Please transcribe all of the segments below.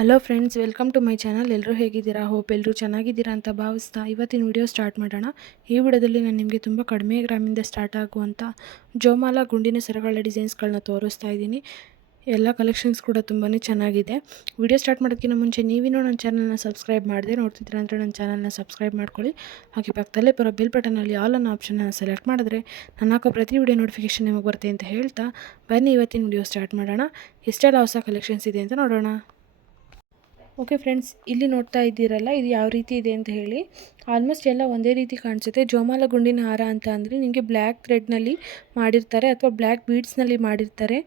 Hello friends welcome to my channel ಎಲ್ಲರೂ ಹೇಗಿದ್ದೀರಾ? Hope ಎಲ್ಲರೂ ಚೆನ್ನಾಗಿದ್ದೀರಾ ಅಂತ ಭಾವಿಸ್ತಾ ಇವತ್ತಿನ ವಿಡಿಯೋ ಸ್ಟಾರ್ಟ್ ಮಾಡೋಣ. ಈ ವಿಡಿಯೋದಲ್ಲಿ ನಾನು ನಿಮಗೆ ತುಂಬ ಕಡಿಮೆ ಗ್ರಾಮಿಂದ ಸ್ಟಾರ್ಟ್ ಆಗುವಂಥ ಜೋಮಾಲ, ಗುಂಡಿನ ಸರಗಳ ಡಿಸೈನ್ಸ್ಗಳನ್ನ ತೋರಿಸ್ತಾ ಇದ್ದೀನಿ. ಎಲ್ಲ ಕಲೆಕ್ಷನ್ಸ್ ಕೂಡ ತುಂಬಾ ಚೆನ್ನಾಗಿದೆ. ವಿಡಿಯೋ ಸ್ಟಾರ್ಟ್ ಮಾಡೋದಕ್ಕಿಂತ ಮುಂಚೆ ನೀವಿನ್ನೂ ನನ್ನ ಚಾನಲ್ನ ಸಬ್ಸ್ಕ್ರೈಬ್ ಮಾಡಿದೆ ನೋಡ್ತಿದ್ದೀರಾ ಅಂದರೆ ನನ್ನ ಚಾನಲ್ನ ಸಬ್ಸ್ಕ್ರೈಬ್ ಮಾಡ್ಕೊಳ್ಳಿ. ಹಾಗೆ ಪಕ್ಕದಲ್ಲೇ ಬರೋ ಬಿಲ್ ಬಟನಲ್ಲಿ ಆಲ್ ಅನ್ನೋ ಆಪ್ಷನ್ನ ಸೆಲೆಕ್ಟ್ ಮಾಡಿದ್ರೆ ನಾನು ಹಾಕೋ ಪ್ರತಿ ವಿಡಿಯೋ ನೋಟಿಫಿಕೇಷನ್ ನಿಮಗೆ ಬರುತ್ತೆ ಅಂತ ಹೇಳ್ತಾ ಬನ್ನಿ ಇವತ್ತಿನ ವಿಡಿಯೋ ಸ್ಟಾರ್ಟ್ ಮಾಡೋಣ. ಎಷ್ಟೆಲ್ಲ ಹೊಸ ಕಲೆಕ್ಷನ್ಸ್ ಇದೆ ಅಂತ ನೋಡೋಣ. ಓಕೆ ಫ್ರೆಂಡ್ಸ್ ಇಲ್ಲಿ ನೋಡ್ತಾ ಇದ್ದೀರಲ್ಲ, ಇದು ಯಾವ ರೀತಿ ಇದೆ ಅಂತ ಹೇಳಿ. ಆಲ್ಮೋಸ್ಟ್ ಎಲ್ಲ ಒಂದೇ ರೀತಿ ಕಾಣಿಸುತ್ತೆ. ಜೋಮಾಲ ಗುಂಡಿನ ಹಾರ ಅಂತ ಅಂದರೆ ನಿಮಗೆ ಬ್ಲ್ಯಾಕ್ ಥ್ರೆಡ್ನಲ್ಲಿ ಮಾಡಿರ್ತಾರೆ ಅಥವಾ ಬ್ಲ್ಯಾಕ್ ಬೀಡ್ಸ್ನಲ್ಲಿ ಮಾಡಿರ್ತಾರೆ.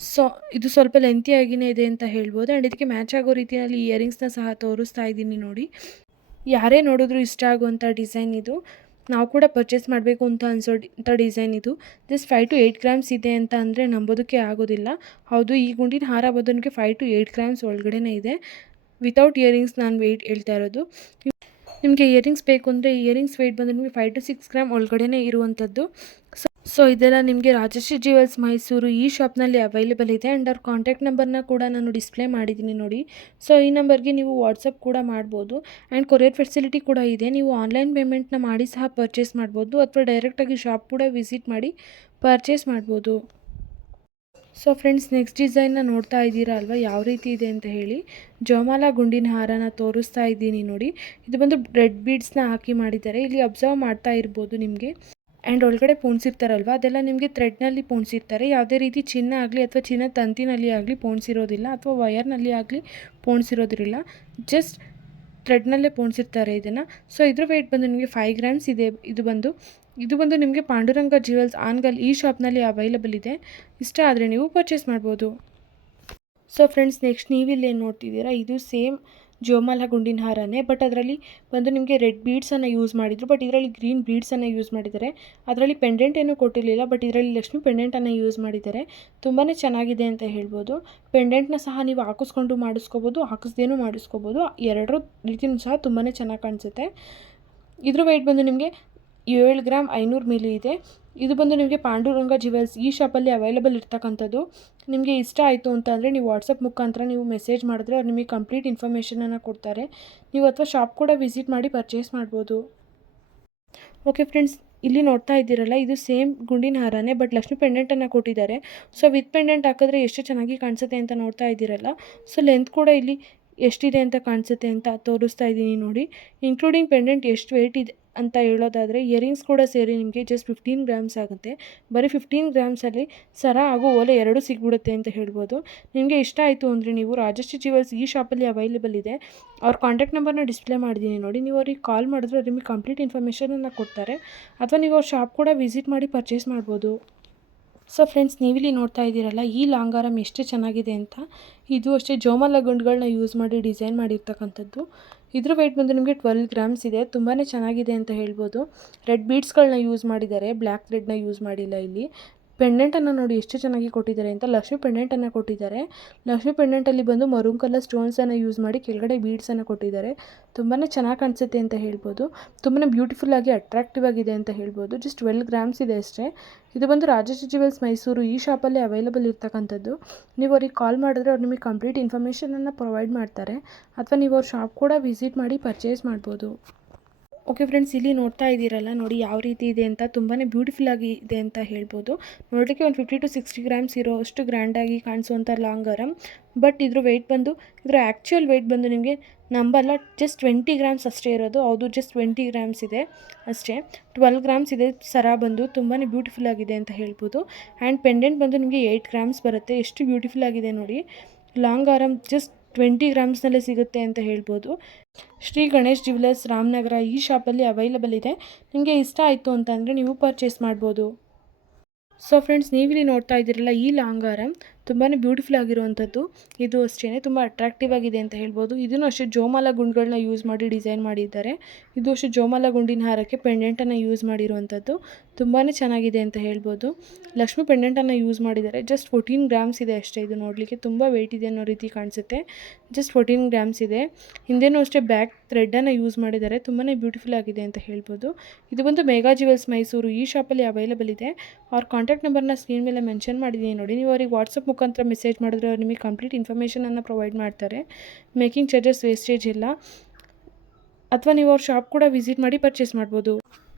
ಸೊ ಇದು ಸ್ವಲ್ಪ ಲೆಂತಿಯಾಗಿಯೇ ಇದೆ ಅಂತ ಹೇಳ್ಬೋದು. ಆ್ಯಂಡ್ ಇದಕ್ಕೆ ಮ್ಯಾಚ್ ಆಗೋ ರೀತಿಯಲ್ಲಿ ಇಯರಿಂಗ್ಸ್ನ ಸಹ ತೋರಿಸ್ತಾ ಇದ್ದೀನಿ ನೋಡಿ. ಯಾರೇ ನೋಡಿದ್ರು ಇಷ್ಟ ಆಗುವಂಥ ಡಿಸೈನ್ ಇದು. ನಾವು ಕೂಡ ಪರ್ಚೇಸ್ ಮಾಡಬೇಕು ಅಂತ ಅನ್ಸೋಂಥ ಡಿಸೈನ್ ಇದು. Just five to eight grams ಇದೆ ಅಂತ ಅಂದರೆ ನಂಬೋದಕ್ಕೆ ಆಗೋದಿಲ್ಲ. ಹೌದು, ಈ ಗುಂಡಿನ ಹಾರ ಬದನಿಗೆ ಫೈವ್ ಟು ಏಯ್ಟ್ ಗ್ರಾಮ್ಸ್ ಒಳಗಡೆನೇ ಇದೆ. ವಿತೌಟ್ ಇಯರಿಂಗ್ಸ್ ನಾನು ವೆಯ್ಟ್ ಹೇಳ್ತಾ ಇರೋದು. ನಿಮಗೆ ಇಯರಿಂಗ್ಸ್ ಬೇಕು ಅಂದರೆ ಇಯರಿಂಗ್ಸ್ ವೆಯ್ಟ್ ಬಂದು ನಿಮಗೆ ಫೈವ್ ಟು ಸಿಕ್ಸ್ ಗ್ರಾಮ್ ಒಳಗಡೆನೇ ಇರುವಂಥದ್ದು. ಸೊ ಸೊ ಇದೆಲ್ಲ ನಿಮಗೆ ರಾಜಶ್ರೀ ಜ್ಯುವೆಲ್ಸ್ ಮೈಸೂರು ಈ ಶಾಪ್ನಲ್ಲಿ ಅವೈಲೇಬಲ್ ಇದೆ. ಆ್ಯಂಡ್ ಅವ್ರ ಕಾಂಟ್ಯಾಕ್ಟ್ ನಂಬರ್ನ ಕೂಡ ನಾನು ಡಿಸ್ಪ್ಲೇ ಮಾಡಿದ್ದೀನಿ ನೋಡಿ. ಸೊ ಈ ನಂಬರ್ಗೆ ನೀವು ವಾಟ್ಸಪ್ ಕೂಡ ಮಾಡ್ಬೋದು. ಆ್ಯಂಡ್ ಕೊರಿಯರ್ ಫೆಸಿಲಿಟಿ ಕೂಡ ಇದೆ. ನೀವು ಆನ್ಲೈನ್ ಪೇಮೆಂಟ್ನ ಮಾಡಿ ಸಹ ಪರ್ಚೇಸ್ ಮಾಡ್ಬೋದು. ಅಥವಾ ಡೈರೆಕ್ಟಾಗಿ ಶಾಪ್ ಕೂಡ ವಿಸಿಟ್ ಮಾಡಿ ಪರ್ಚೇಸ್ ಮಾಡ್ಬೋದು. ಸೊ ಫ್ರೆಂಡ್ಸ್ ನೆಕ್ಸ್ಟ್ ಡಿಸೈನ್ನ ನೋಡ್ತಾ ಇದ್ದೀರಾ ಅಲ್ವಾ? ಯಾವ ರೀತಿ ಇದೆ ಅಂತ ಹೇಳಿ. ಜೋಮಾಲ ಗುಂಡಿನ ಹಾರನ ತೋರಿಸ್ತಾ ಇದ್ದೀನಿ ನೋಡಿ. ಇದು ಬಂದು ರೆಡ್ ಬೀಡ್ಸ್ನ ಹಾಕಿ ಮಾಡಿದ್ದಾರೆ. ಇಲ್ಲಿ ಅಬ್ಸರ್ವ್ ಮಾಡ್ತಾ ಇರ್ಬೋದು ನಿಮಗೆ. ಆ್ಯಂಡ್ ಒಳಗಡೆ ಪೋಣಿಸಿರ್ತಾರಲ್ವ? ಅದೆಲ್ಲ ನಿಮಗೆ ಥ್ರೆಡ್ನಲ್ಲಿ ಪೋಣಿಸಿರ್ತಾರೆ. ಯಾವುದೇ ರೀತಿ ಚಿನ್ನ ಆಗಲಿ ಅಥವಾ ಚಿನ್ನ ತಂತಿನಲ್ಲಿ ಆಗಲಿ ಪೋಣಿಸಿರೋದಿಲ್ಲ ಅಥವಾ ವಯರ್ನಲ್ಲಿ ಆಗಲಿ ಪೋಣಿಸಿರೋದಿಲ್ಲ ಜಸ್ಟ್ ಥ್ರೆಡ್ನಲ್ಲೇ ಪೋಣಿಸಿರ್ತಾರೆ ಇದನ್ನು. ಸೊ, ಇದ್ರ ವೆಯ್ಟ್ ಬಂದು ನಿಮಗೆ ಫೈವ್ ಗ್ರಾಮ್ಸ್ ಇದೆ, ಇದು ಬಂದು. ಇದು ಬಂದು ನಿಮಗೆ ಪಾಂಡುರಂಗ ಜ್ಯುವೆಲ್ಸ್ ಆನ್ಗಲ್ ಈ ಶಾಪ್ನಲ್ಲಿ ಅವೈಲಬಲ್ ಇದೆ. ಇಷ್ಟ ಆದರೆ ನೀವು ಪರ್ಚೇಸ್ ಮಾಡ್ಬೋದು. ಸೊ ಫ್ರೆಂಡ್ಸ್ ನೆಕ್ಸ್ಟ್ ನೀವಿಲ್ಲೇನು ನೋಡ್ತಿದ್ದೀರಾ? ಇದು ಸೇಮ್ ಜೋಮಾಲ ಗುಂಡಿನ ಹಾರನೇ ಬಟ್ ಅದರಲ್ಲಿ ಬಂದು ನಿಮಗೆ ರೆಡ್ ಬೀಡ್ಸನ್ನು ಯೂಸ್ ಮಾಡಿದರು ಬಟ್ ಇದರಲ್ಲಿ ಗ್ರೀನ್ ಬೀಡ್ಸನ್ನು ಯೂಸ್ ಮಾಡಿದ್ದಾರೆ. ಅದರಲ್ಲಿ ಪೆಂಡೆಂಟ್ ಏನೂ ಕೊಟ್ಟಿರಲಿಲ್ಲ ಬಟ್ ಇದರಲ್ಲಿ ಲಕ್ಷ್ಮಿ ಪೆಂಡೆಂಟನ್ನು ಯೂಸ್ ಮಾಡಿದ್ದಾರೆ. ತುಂಬಾ ಚೆನ್ನಾಗಿದೆ ಅಂತ ಹೇಳ್ಬೋದು. ಪೆಂಡೆಂಟ್ನ ಸಹ ನೀವು ಹಾಕಿಸ್ಕೊಂಡು ಮಾಡಿಸ್ಕೋಬೋದು, ಹಾಕಿಸ್ದೇನು ಮಾಡಿಸ್ಕೋಬೋದು. ಎರಡರ ರೀತಿಯೂ ಸಹ ತುಂಬಾ ಚೆನ್ನಾಗಿ ಕಾಣಿಸುತ್ತೆ. ಇದ್ರ ವೆಯ್ಟ್ ಬಂದು ನಿಮಗೆ ಏಳು ಗ್ರಾಮ್ ಐನೂರು ಮಿಲಿ ಇದೆ. ಇದು ಬಂದು ನಿಮಗೆ ಪಾಂಡುರಂಗ ಜ್ಯುವೆಲ್ಸ್ ಈ ಶಾಪಲ್ಲಿ ಅವೈಲೇಬಲ್ ಇರ್ತಕ್ಕಂಥದ್ದು. ನಿಮಗೆ ಇಷ್ಟ ಆಯಿತು ಅಂತ ಅಂದರೆ ನೀವು ವಾಟ್ಸಪ್ ಮುಖಾಂತರ ನೀವು ಮೆಸೇಜ್ ಮಾಡಿದ್ರೆ ಅವ್ರು ನಿಮಗೆ ಕಂಪ್ಲೀಟ್ ಇನ್ಫಾರ್ಮೇಷನನ್ನು ಕೊಡ್ತಾರೆ. ನೀವು ಅಥವಾ ಶಾಪ್ ಕೂಡ ವಿಸಿಟ್ ಮಾಡಿ ಪರ್ಚೇಸ್ ಮಾಡ್ಬೋದು. ಓಕೆ ಫ್ರೆಂಡ್ಸ್ ಇಲ್ಲಿ ನೋಡ್ತಾ ಇದ್ದೀರಲ್ಲ, ಇದು ಸೇಮ್ ಗುಂಡಿನ ಹಾರನೇ ಬಟ್ ಲಕ್ಷ್ಮಿ ಪೆಂಡೆಂಟನ್ನು ಕೊಟ್ಟಿದ್ದಾರೆ. ಸೊ ವಿತ್ ಪೆಂಡೆಂಟ್ ಹಾಕಿದ್ರೆ ಎಷ್ಟು ಚೆನ್ನಾಗಿ ಕಾಣಿಸುತ್ತೆ ಅಂತ ನೋಡ್ತಾ ಇದ್ದೀರಲ್ಲ? ಸೊ ಲೆಂತ್ ಕೂಡ ಇಲ್ಲಿ ಎಷ್ಟಿದೆ ಅಂತ ಕಾಣಿಸುತ್ತೆ ಅಂತ ತೋರಿಸ್ತಾ ಇದ್ದೀನಿ ನೋಡಿ. ಇನ್ಕ್ಲೂಡಿಂಗ್ ಪೆಂಡೆಂಟ್ ಎಷ್ಟು ವೆಯ್ಟ್ ಇದೆ? ಅಂತ ಹೇಳೋದಾದರೆ ಇಯರಿಂಗ್ಸ್ ಕೂಡ ಸೇರಿ ನಿಮಗೆ ಜಸ್ಟ್ ಫಿಫ್ಟೀನ್ ಗ್ರಾಮ್ಸ್ ಆಗುತ್ತೆ. ಬರೀ ಫಿಫ್ಟೀನ್ ಗ್ರಾಮ್ಸಲ್ಲಿ ಸರ ಹಾಗೂ ಓಲೆ ಎರಡೂ ಸಿಗ್ಬಿಡುತ್ತೆ ಅಂತ ಹೇಳ್ಬೋದು. ನಿಮಗೆ ಇಷ್ಟ ಆಯಿತು ಅಂದರೆ ನೀವು ರಾಜಶ್ರೀ ಜ್ಯುವೆಲ್ಸ್ ಈ ಶಾಪಲ್ಲಿ ಅವೈಲೇಬಲ್ ಇದೆ. ಅವ್ರ ಕಾಂಟ್ಯಾಕ್ಟ್ ನಂಬರ್ನ ಡಿಸ್ಪ್ಲೇ ಮಾಡಿದ್ದೀನಿ ನೋಡಿ. ನೀವು ಅವ್ರಿಗೆ ಕಾಲ್ ಮಾಡಿದ್ರೆ ನಿಮಗೆ ಕಂಪ್ಲೀಟ್ ಇನ್ಫಾರ್ಮೇಷನನ್ನು ಕೊಡ್ತಾರೆ. ಅಥವಾ ನೀವು ಅವ್ರ ಶಾಪ್ ಕೂಡ ವಿಸಿಟ್ ಮಾಡಿ ಪರ್ಚೇಸ್ ಮಾಡ್ಬೋದು. ಸೊ ಫ್ರೆಂಡ್ಸ್, ನೀವಿಲ್ಲಿ ನೋಡ್ತಾ ಇದ್ದೀರಲ್ಲ, ಈ ಲಾಂಗಾರಮ್ ಎಷ್ಟು ಚೆನ್ನಾಗಿದೆ ಅಂತ. ಇದು ಅಷ್ಟೇ ಜೋಮಲ ಗುಂಡ್ಗಳನ್ನ ಯೂಸ್ ಮಾಡಿ ಡಿಸೈನ್ ಮಾಡಿರ್ತಕ್ಕಂಥದ್ದು. ಇದ್ರ ವೆಯ್ಟ್ ಬಂದು ನಿಮಗೆ ಟ್ವೆಲ್ ಗ್ರಾಮ್ಸ್ ಇದೆ. ತುಂಬಾ ಚೆನ್ನಾಗಿದೆ ಅಂತ ಹೇಳ್ಬೋದು. ರೆಡ್ ಬೀಡ್ಸ್ಗಳನ್ನ ಯೂಸ್ ಮಾಡಿದ್ದಾರೆ. ಬ್ಲ್ಯಾಕ್ ಥ್ರೆಡ್ನ ಯೂಸ್ ಮಾಡಿಲ್ಲ ಇಲ್ಲಿ. ಪೆಂಡೆಂಟನ್ನು ನೋಡಿ ಎಷ್ಟು ಚೆನ್ನಾಗಿ ಕೊಟ್ಟಿದ್ದಾರೆ ಅಂತ ಲಕ್ಷ್ಮಿ ಪೆಂಡೆಂಟನ್ನು ಕೊಟ್ಟಿದ್ದಾರೆ. ಲಕ್ಷ್ಮಿ ಪೆಂಡೆಂಟಲ್ಲಿ ಬಂದು ಮರೂನ್ ಕಲರ್ ಸ್ಟೋನ್ಸನ್ನು ಯೂಸ್ ಮಾಡಿ ಕೆಳಗಡೆ ಬೀಡ್ಸನ್ನು ಕೊಟ್ಟಿದ್ದಾರೆ. ತುಂಬಾ ಚೆನ್ನಾಗಿ ಕಾಣಿಸುತ್ತೆ ಅಂತ ಹೇಳ್ಬೋದು. ತುಂಬಾ ಬ್ಯೂಟಿಫುಲ್ಲಾಗಿ ಅಟ್ರಾಕ್ಟಿವ್ ಆಗಿದೆ ಅಂತ ಹೇಳ್ಬೋದು. ಜಸ್ಟ್ ಟ್ವೆಲ್ ಗ್ರಾಮ್ಸ್ ಇದೆ ಅಷ್ಟೇ. ಇದು ಬಂದು ರಾಜಶ್ರೀ ಜ್ಯುವೆಲ್ಸ್ ಮೈಸೂರು ಈ ಶಾಪಲ್ಲೇ ಅವೈಲಬಲ್ ಇರ್ತಕ್ಕಂಥದ್ದು. ನೀವು ಅವ್ರಿಗೆ ಕಾಲ್ ಮಾಡಿದ್ರೆ ಅವ್ರು ನಿಮಗೆ ಕಂಪ್ಲೀಟ್ ಇನ್ಫಾರ್ಮೇಷನನ್ನು ಪ್ರೊವೈಡ್ ಮಾಡ್ತಾರೆ. ಅಥವಾ ನೀವು ಅವ್ರ ಶಾಪ್ ಕೂಡ ವಿಸಿಟ್ ಮಾಡಿ ಪರ್ಚೇಸ್ ಮಾಡ್ಬೋದು. ಓಕೆ ಫ್ರೆಂಡ್ಸ್ ಇಲ್ಲಿ ನೋಡ್ತಾ ಇದ್ದೀರಲ್ಲ, ನೋಡಿ ಯಾವ ರೀತಿ ಇದೆ ಅಂತ ತುಂಬಾ ಬ್ಯೂಟಿಫುಲ್ ಆಗಿ ಇದೆ ಅಂತ ಹೇಳ್ಬೋದು. ನೋಡಲಿಕ್ಕೆ ಒಂದು ಫಿಫ್ಟಿ ಟು ಸಿಕ್ಸ್ಟಿ ಗ್ರಾಮ್ಸ್ ಇರೋ ಅಷ್ಟು ಗ್ರ್ಯಾಂಡಾಗಿ ಕಾಣಿಸುವಂಥ ಲಾಂಗ್ ಅರಮ್ ಬಟ್ ಇದ್ರ ವೆಯ್ಟ್ ಬಂದು, ಇದರ ಆ್ಯಕ್ಚುಯಲ್ ವೆಯ್ಟ್ ಬಂದು ನಿಮಗೆ ನಂಬಲ್ಲ ಜಸ್ಟ್ ಟ್ವೆಂಟಿ ಗ್ರಾಮ್ಸ್ ಅಷ್ಟೇ ಇರೋದು. ಹೌದು ಜಸ್ಟ್ ಟ್ವೆಂಟಿ ಗ್ರಾಮ್ಸ್ ಇದೆ ಅಷ್ಟೇ. ಟ್ವೆಲ್ ಗ್ರಾಮ್ಸ್ ಇದೆ ಸರ ಬಂದು ತುಂಬಾ ಬ್ಯೂಟಿಫುಲ್ ಆಗಿದೆ ಅಂತ ಹೇಳ್ಬೋದು. ಆ್ಯಂಡ್ ಪೆಂಡೆಂಟ್ ಬಂದು ನಿಮಗೆ ಏಯ್ಟ್ ಗ್ರಾಮ್ಸ್ ಬರುತ್ತೆ. ಎಷ್ಟು ಬ್ಯೂಟಿಫುಲ್ ಆಗಿದೆ ನೋಡಿ. ಲಾಂಗ್ ಆರಮ್ ಜಸ್ಟ್ ಟ್ವೆಂಟಿ ಗ್ರಾಮ್ಸ್ನಲ್ಲೇ ಸಿಗುತ್ತೆ ಅಂತ ಹೇಳ್ಬೋದು. ಶ್ರೀ ಗಣೇಶ್ ಜ್ಯುವೆಲರ್ಸ್ ರಾಮನಗರ ಈ ಶಾಪಲ್ಲಿ ಅವೈಲಬಲ್ ಇದೆ. ನಿಮಗೆ ಇಷ್ಟ ಆಯಿತು ಅಂತಂದರೆ ನೀವು ಪರ್ಚೇಸ್ ಮಾಡ್ಬೋದು. ಸೊ ಫ್ರೆಂಡ್ಸ್ ನೀವಿಲ್ಲಿ ನೋಡ್ತಾ ಇದ್ದೀರಲ್ಲ ಈ ಲಾಂಗಾರಮ್ ತುಂಬಾ ಬ್ಯೂಟಿಫುಲ್ ಆಗಿರುವಂಥದ್ದು. ಇದು ಅಷ್ಟೇ ತುಂಬ ಅಟ್ರಾಕ್ಟಿವ್ ಆಗಿದೆ ಅಂತ ಹೇಳ್ಬೋದು. ಇದನ್ನು ಅಷ್ಟೇ ಜೋಮಾಲ ಗುಂಡುಗಳನ್ನ ಯೂಸ್ ಮಾಡಿ ಡಿಸೈನ್ ಮಾಡಿದ್ದಾರೆ. ಇದು ಅಷ್ಟೇ ಜೋಮಾಲ ಗುಂಡಿನ ಹಾರಕ್ಕೆ ಪೆಂಡೆಂಟನ್ನು ಯೂಸ್ ಮಾಡಿರುವಂಥದ್ದು. ತುಂಬಾ ಚೆನ್ನಾಗಿದೆ ಅಂತ ಹೇಳ್ಬೋದು. ಲಕ್ಷ್ಮಿ ಪೆಂಡೆಂಟನ್ನು ಯೂಸ್ ಮಾಡಿದ್ದಾರೆ. ಜಸ್ಟ್ ಫೋರ್ಟೀನ್ ಗ್ರಾಮ್ಸ್ ಇದೆ ಅಷ್ಟೇ ಇದು ನೋಡಲಿಕ್ಕೆ. ತುಂಬ ವೆಯ್ಟ್ ಇದೆ ಅನ್ನೋ ರೀತಿ ಕಾಣಿಸುತ್ತೆ. ಜಸ್ಟ್ ಫೋರ್ಟೀನ್ ಗ್ರಾಮ್ಸ್ ಇದೆ. ಹಿಂದೆನೂ ಅಷ್ಟೇ ಬ್ಯಾಕ್ ಥ್ರೆಡ್ಡನ್ನು ಯೂಸ್ ಮಾಡಿದ್ದಾರೆ. ತುಂಬಾ ಬ್ಯೂಟಿಫುಲ್ ಆಗಿದೆ ಅಂತ ಹೇಳ್ಬೋದು. ಇದು ಬಂದು ಮೇಘಾ ಜ್ಯುವೆಲ್ಸ್ ಮೈಸೂರು ಈ ಶಾಪಲ್ಲಿ ಅವೈಲೇಬಲ್ ಇದೆ. ಅವ್ರ ಕಾಂಟ್ಯಾಕ್ಟ್ ನಂಬರ್ನ ಸ್ಕ್ರೀನ್ ಮೇಲೆ ಮೆನ್ಷನ್ ಮಾಡಿದ್ದೀನಿ ನೋಡಿ. ನೀವು ಅವ್ರಿಗೆ ವಾಟ್ಸಪ್ ಮುಖಾಂತರ ಮೆಸೇಜ್ ಮಾಡಿದ್ರೆ ಅವ್ರು ನಿಮಗೆ ಕಂಪ್ಲೀಟ್ ಇನ್ಫಾರ್ಮೇಷನನ್ನು ಪ್ರೊವೈಡ್ ಮಾಡ್ತಾರೆ. ಮೇಕಿಂಗ್ ಚಾರ್ಜಸ್ ವೇಸ್ಟೇಜ್ ಇಲ್ಲ. ಅಥವಾ ನೀವು ಅವ್ರ ಶಾಪ್ ಕೂಡ ವಿಸಿಟ್ ಮಾಡಿ ಪರ್ಚೇಸ್ ಮಾಡ್ಬೋದು.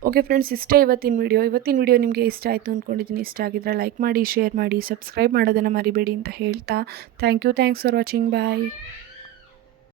ಓಕೆ ಫ್ರೆಂಡ್ಸ್ ಇಷ್ಟೇ ಇವತ್ತಿನ ವಿಡಿಯೋ ಇವತ್ತಿನ ವಿಡಿಯೋ ನಿಮಗೆ ಇಷ್ಟ ಆಯಿತು ಅಂದ್ಕೊಂಡಿದ್ದೀನಿ ಇಷ್ಟ ಆಗಿದ್ರೆ ಲೈಕ್ ಮಾಡಿ ಶೇರ್ ಮಾಡಿ ಸಬ್ಸ್ಕ್ರೈಬ್ ಮಾಡೋದನ್ನು ಮರಿಬೇಡಿ ಅಂತ ಹೇಳ್ತಾ. Thank you thanks for watching bye